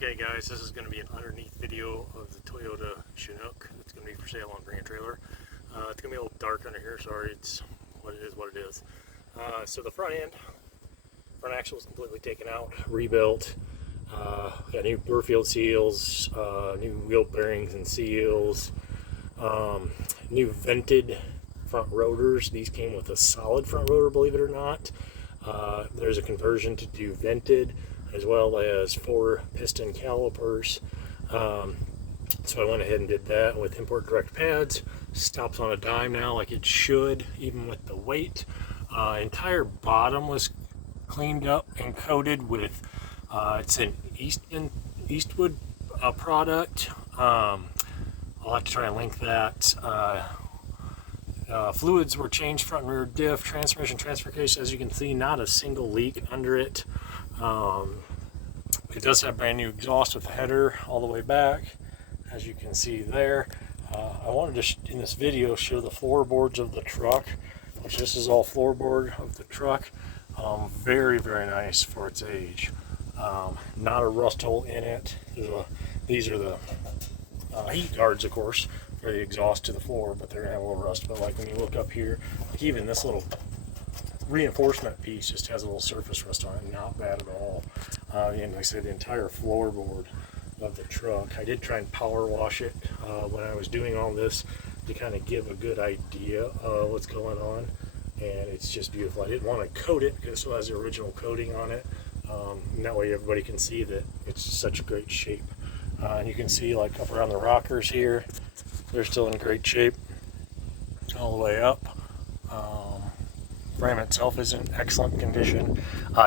Okay guys, this is going to be an underneath video of the Toyota Chinook. It's going to be for sale on Bring a Trailer. It's going to be a little dark under here, sorry, it's what it is. So the front axle is completely taken out, rebuilt. Got new Burfield seals, new wheel bearings and seals, new vented front rotors. These came with a solid front rotor, believe it or not. There's a conversion to do vented, as well as 4 piston calipers. So I went ahead and did that with import direct pads. Stops on a dime now like it should, even with the weight. Entire bottom was cleaned up and coated with it's an Eastwood product. I'll have to try and link that. Fluids were changed, front and rear diff, transmission, transfer case. As you can see, not a single leak under it. It does have brand new exhaust with the header all the way back, as you can see there. I wanted to, in this video, show the floorboards of the truck, which this is all floorboard of the truck. Very, very nice for its age. Not a rust hole in it. These are the heat guards, of course, for the exhaust to the floor, but they're gonna have a little rust. But like when you look up here, like even this little reinforcement piece just has a little surface rust on it. Not bad at all. And like I said, the entire floorboard of the truck. I did try and power wash it when I was doing all this to kind of give a good idea of what's going on, and it's just beautiful. I didn't want to coat it because it still has the original coating on it, and that way everybody can see that it's such great shape. And you can see like up around the rockers here, they're still in great shape all the way up. Frame itself is in excellent condition.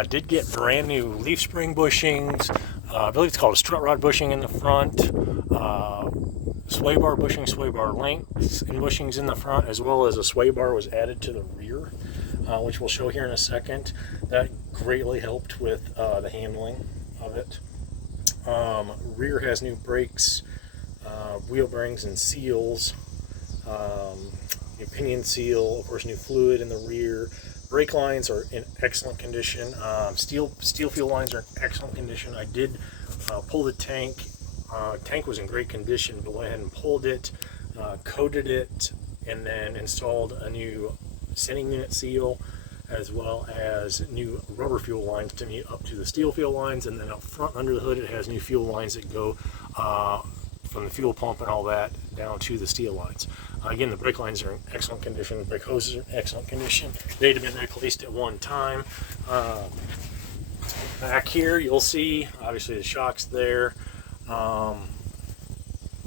Did get brand new leaf spring bushings. I believe it's called a strut rod bushing in the front. Sway bar bushing, sway bar lengths and bushings in the front, as well as a sway bar was added to the rear, which we'll show here in a second. That greatly helped with the handling of it. Rear has new brakes, wheel bearings and seals. New pinion seal, of course, new fluid in the rear. Brake lines are in excellent condition. Steel fuel lines are in excellent condition. I did pull the tank. Tank was in great condition, but went ahead and pulled it, coated it, and then installed a new sending unit seal, as well as new rubber fuel lines to meet up to the steel fuel lines. And then up front under the hood, it has new fuel lines that go from the fuel pump and all that down to the steel lines. Again, the brake lines are in excellent condition. The brake hoses are in excellent condition. They'd have been replaced at one time. Back here, you'll see, obviously, the shocks there.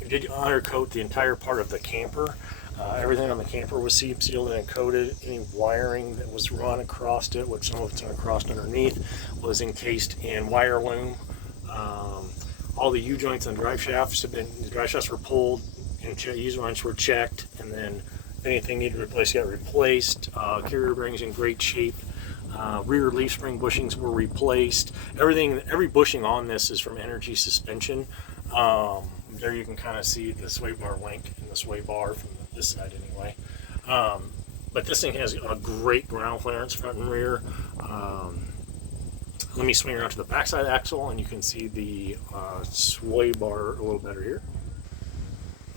We did undercoat the entire part of the camper. Everything on the camper was sealed and coated. Any wiring that was run across it, which some of it's uncrossed underneath, was encased in wire loom. All the U-joints and drive shafts the drive shafts were pulled, and U-joints were checked, and then if anything needed replaced, got replaced. Carrier bearings in great shape. Rear leaf spring bushings were replaced. Every bushing on this is from Energy Suspension. There you can kind of see the sway bar link and the sway bar from this side anyway. But this thing has a great ground clearance front and rear. Let me swing around to the backside axle and you can see the sway bar a little better here.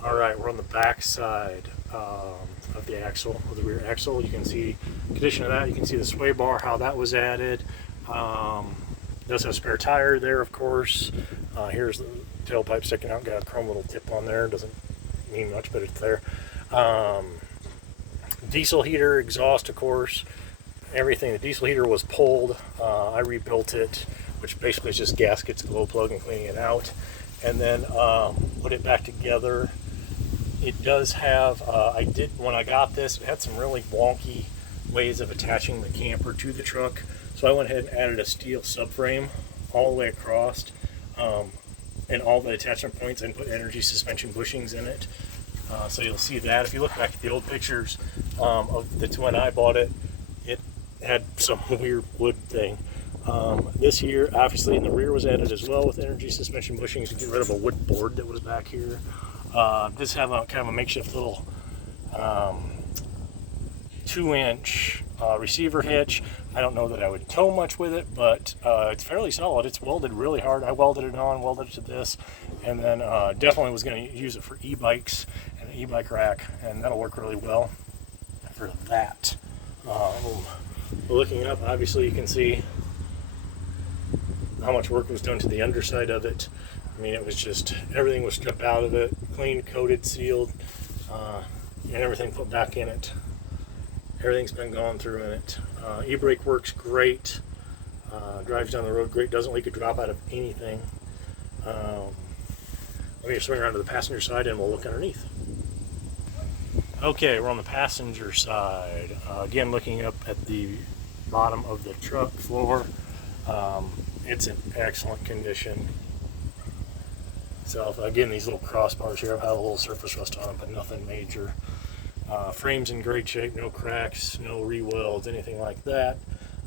Alright, we're on the back side of the axle, of the rear axle. You can see the condition of that. You can see the sway bar, how that was added. It does have a spare tire there, of course. Here's the tailpipe sticking out. Got a chrome little tip on there. Doesn't mean much, but it's there. Diesel heater, exhaust, of course. Everything. The diesel heater was pulled. I rebuilt it, which basically is just gaskets, glow plug, and cleaning it out. And then put it back together. It does have, when I got this, it had some really wonky ways of attaching the camper to the truck. So I went ahead and added a steel subframe all the way across, and all the attachment points, and put Energy Suspension bushings in it. So you'll see that. If you look back at the old pictures of when I bought it, it had some weird wood thing. This here, obviously, in the rear was added as well with Energy Suspension bushings to get rid of a wood board that was back here. This have a kind of a makeshift little 2-inch receiver hitch. I don't know that I would tow much with it, but it's fairly solid. It's welded really hard. I welded it on, welded it to this, and then definitely was going to use it for e-bikes and an e-bike rack, and that'll work really well for that. Looking up, obviously you can see how much work was done to the underside of it. I mean, it was just, everything was stripped out of it, cleaned, coated, sealed, and everything put back in it. Everything's been gone through in it. E-brake works great, drives down the road great, doesn't leak a drop out of anything. Let me swing around to the passenger side and we'll look underneath. Okay, we're on the passenger side. Again, looking up at the bottom of the truck floor. It's in excellent condition. So again, these little crossbars here have had a little surface rust on them, but nothing major. Frame's in great shape, no cracks, no re-welds, anything like that.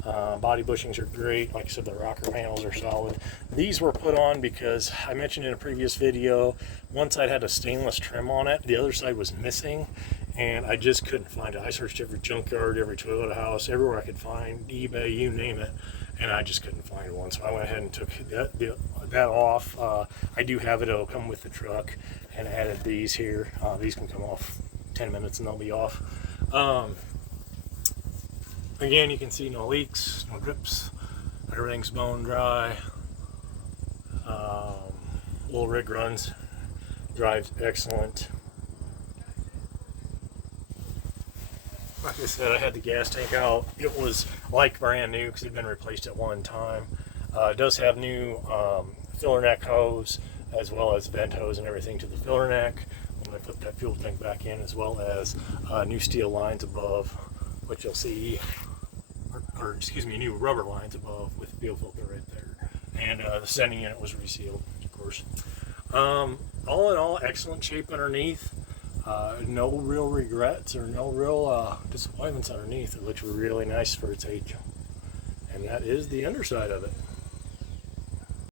Body bushings are great. Like I said, the rocker panels are solid. These were put on because I mentioned in a previous video, one side had a stainless trim on it, the other side was missing, and I just couldn't find it. I searched every junkyard, every Toyota house, everywhere I could find, eBay, you name it, and I just couldn't find one. So I went ahead and took that off. I do have it, it'll come with the truck, and added these here. These can come off 10 minutes and they'll be off. Again, you can see no leaks, no drips, everything's bone dry. Little rig runs, drives excellent. Like I said, I had the gas tank out. It was like brand new because it had been replaced at one time. It does have new filler neck hose, as well as vent hose and everything to the filler neck when I put that fuel tank back in, as well as new steel lines above, which you'll see, or excuse me, new rubber lines above with fuel filter right there. And the sending unit was resealed, of course. All in all, excellent shape underneath. No real regrets or no real disappointments underneath. It looks really nice for its age. And that is the underside of it.